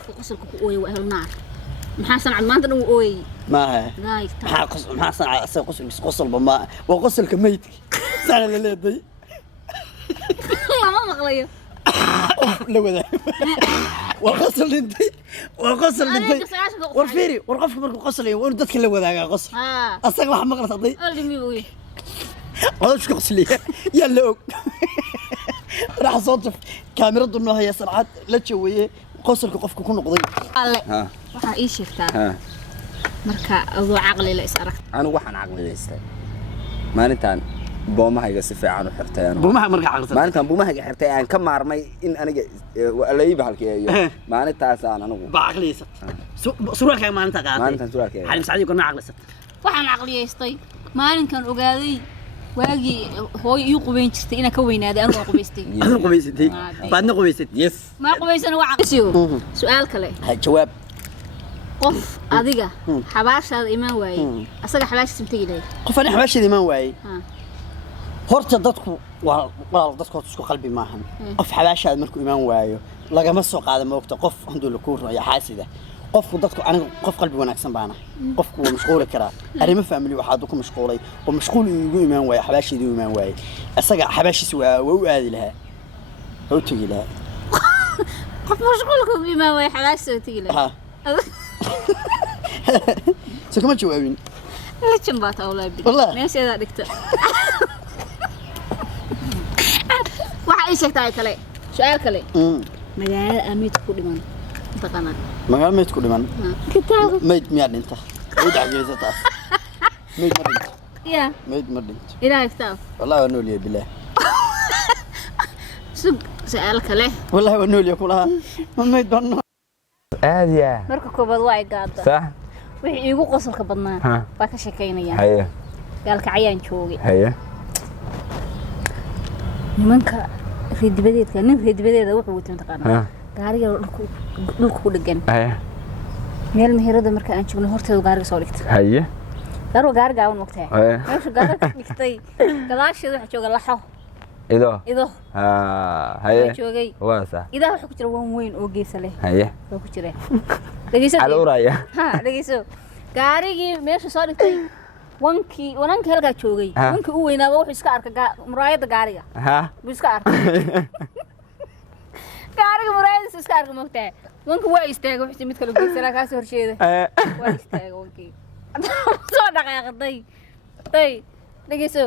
قصلك أوي وأهل النار محاسن عن ما أنت أوي ما لا محاسن على أساس قصل بما وقصل كميتك سنة اللي ضي ما مغليه لو ذا وقصل انتي وقصل انتي ورفيري ورقفك مركو قصل وردتك لو ذا قصل أصلا واحد مغلط ضي اللي ميبوي وش قصلي يلا راح صوت كاميرا ضمنها هي سرعات لا تشويه قصلك قفك كل نقضي ها waxa ii sheegtaa marka adoo aqli la is arag anu waxaan aqli leeystay maalintan boomahayga si fiican u xirtay boomaha marka aqli maalintan boomahayga xirtay aan ka maarmay in aniga leeyba halkeeyo maalintaas aan anigu ba aqliysa suraalka maalinta qaatay maalintan suraalka xalin saacadii kuna aqlisat waxaan aqliyeystay maalinkan ogaaday waagi hooy ii qubeyn jirtay inaan ka weynaaday anigu qubeystay anigu qubeystay baadna qubeystay yes ma qubeysana waa aqsiyo su'aal kale ha jawaab qof adiga xabaashaada iman waayay asaga xabaashiisa intee ilaahay qof aan xabaashiisa iman waayay horta dadku waa dadku isku qalbi maahan qof xabaashaada markuu iman waayo lagama soo qaado moogta qof handuu la ku raayo xaasida qofku dadku aniga qof qalbi wanaagsan baana qofku wuu mashquul karaa arimo family waxa uu ku mashquulay oo mashquul ugu iman waayay xabaashiisa uu iman waayay asaga xabaashiisa waa u aadi lahaa oo tagi lahaa qof mashquul ku iman waayay xabaashiisa tagi lahaa سكما جوابين لا جنبات أولادي والله ماشي هذا دكتور واحد إيش يحتاج كله سؤال كله مجال أميت كل من تقنا مجال ميت كل من كتاب ميت مياد أنت ميت عجيزة تاس ميت مريض يا ميت مريض إلى كتاب والله ونولي بالله سؤال كله والله ونولي كلها ميت بنو aadiya marka koobaad waa gaada sax wixii iigu qosolka badnaa waa ka sheekeynaya haye galka cayaan joogay haye nimanka reedibadeedka nin reedibadeeda wuxuu wataa taqaana gaariga dhulku ku dhagan haye meel meherada marka aan joogno horteeda gaariga soo dhigtay haye gaariga aan waqtay meesha gaariga dhigtay gadaasheeda waxa jooga laxo ido haye joogay waa sax idaa waxa ku jira wan weyn oo geesa leh haye oo ku jira dhageyso aluraya dhageyso gaarigii meesha soo dhigtay wankii halka joogay wankii uu weynaaba wuxuu iska arkay muraayada gaariga buu iska arkay gaariga muraayadiisa iska arkay moogtaa wankii waa istaagay wuxuu mid kale geesana ka soo horjeeda waa istaagay wankii soo dhaqaaqday dhageyso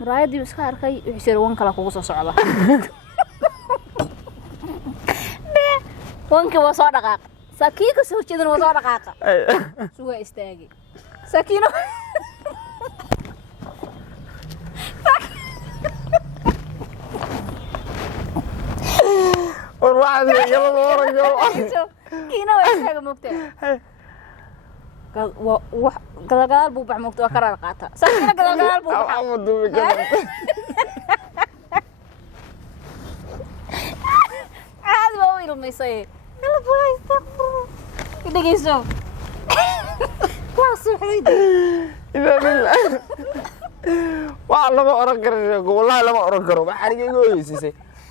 muraayadii iska arkay wuxuu sir wan kala kugu soo socda wankii waa soo dhaqaaq sakiin ka soo jeedin waa soo dhaqaaqa soo istaagay sakiino warwaxdi yalla warayo kiina waa istaagay moogtaa gadaal buu bax moogtaa karar qaata sakiina gadaal buu bax amadu عادي ما هو يلمسي يلا باي استغفر دقيقة لا صحيح إذا بالله والله ما أركر والله لا ما أركر ما حرق يقول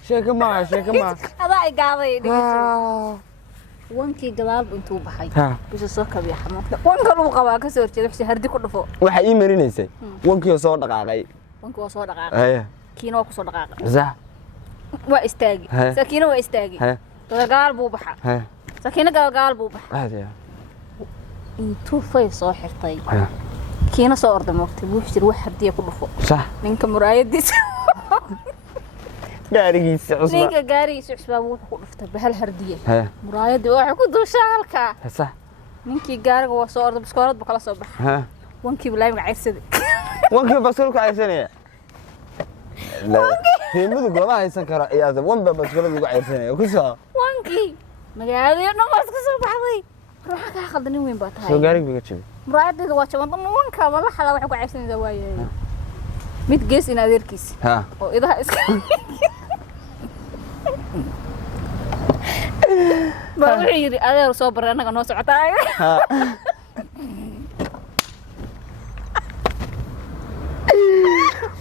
شيك ما هذا قاضي دقيقة وانكي قلال بنتو بحي بس السكر يا حمام وانك لو قوا كسر كذا بس هردي كله فوق waxa ii marinaysay wankii soo dhaqaaqay wankii waa soo dhaqaaqay kiina waa ku soo dhaqaaqay sax waa istaagi sakiina waa istaagi gadaal buu baxa sakiina gadaal buu baxa aadiya intuu fay soo xirtay kiina soo orday moogtay buu xir wax hadiya ku dhufo sax ninka muraayadiisa gaarigiisa cusub ninka gaarigiisa cusub wuxuu ku dhuftay bahal hardiye muraayadii waxa ku duushay halka sax ninkii gaariga waa soo orday biskoolad buu kala soo baxay wankii bilaay magacaysaday wankii baskoolka aysanaya هيمدو قلما هيسن كرا يا ذا وين بسكولة يقع يرسني وكسا وانكي مجال نماس كسر بعضي روح كأخذني وين باتها شو قارك بيكتشف مراد ذا واتش وانت وانكا والله حلا وحق عيسن زوايا ميت جيس إن هذا الكيس وإذا إسك بروحي هذا صبر أنا كنوس عتاي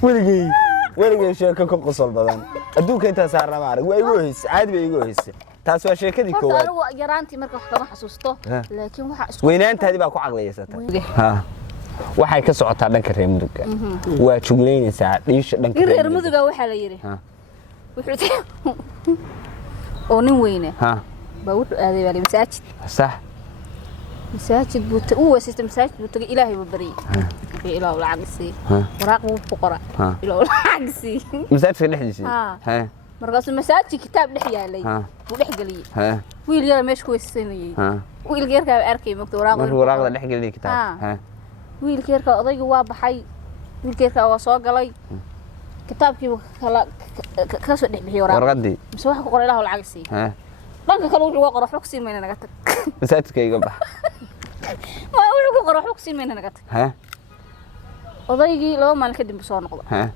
ولقي sheeko ka qosol badan adduunka inta saarna ma arag way igu heys caadi bay igu heys taas waa sheekadii horta koowaad anigu yaraantii marka wax kama xasuusto laakiin waxa isku weynaantaadii baa ku caqliyeysatay waxay ka socotaa dhanka reer muduga waa jugleynaysaa dhiisha dhanka reer muduga waxa la yiri wuxuu oo nin weyne ba wuxuu aaday wali masaajid sax masaajid uu wasita masaajid buu tagay ilaahay buu bariyay ilaahu lacagsi waraaq buu ku qoray ilaahu lacagsi masaajidka dhexdiisa markaas masaajid kitaab dhex yaalay buu dhex galiyay wiil yar meesh ku weysanayay wiil yarka arkay magto waraaqda dhex galiyay kitaab wiil yarka odaygu waa baxay wiil yarka waa soo galay kitaabkii kala ka soo dhex bixiyay warqadii mise waxa ku qoray ilaahu lacagsi dhanka kale wuxuu qoro xog siimayna naga tag masaajidka iga bax ma wuxuu qoro xog siimayna naga tag odaygii laba maalin kadib soo noqday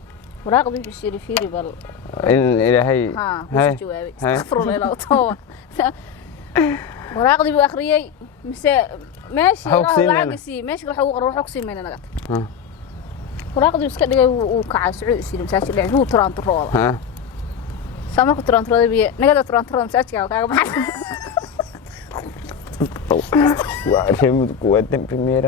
waraaqdu wuxuu siiri fiiri bal in ilaahay wuxuu jawaabay astaghfirullah ilaahu tawba waraaqdii buu akhriyay mise meeshii lacagsi meeshii waxa uu qoro xog siimayna naga tag waraaqdu iska dhigay uu kacay suuq isii masaajid dhex uu tiraantirooda samarku tiraantirooda biye nagada tiraantirooda masaajidka kaaga baxay waa reer mudug waa dambi meera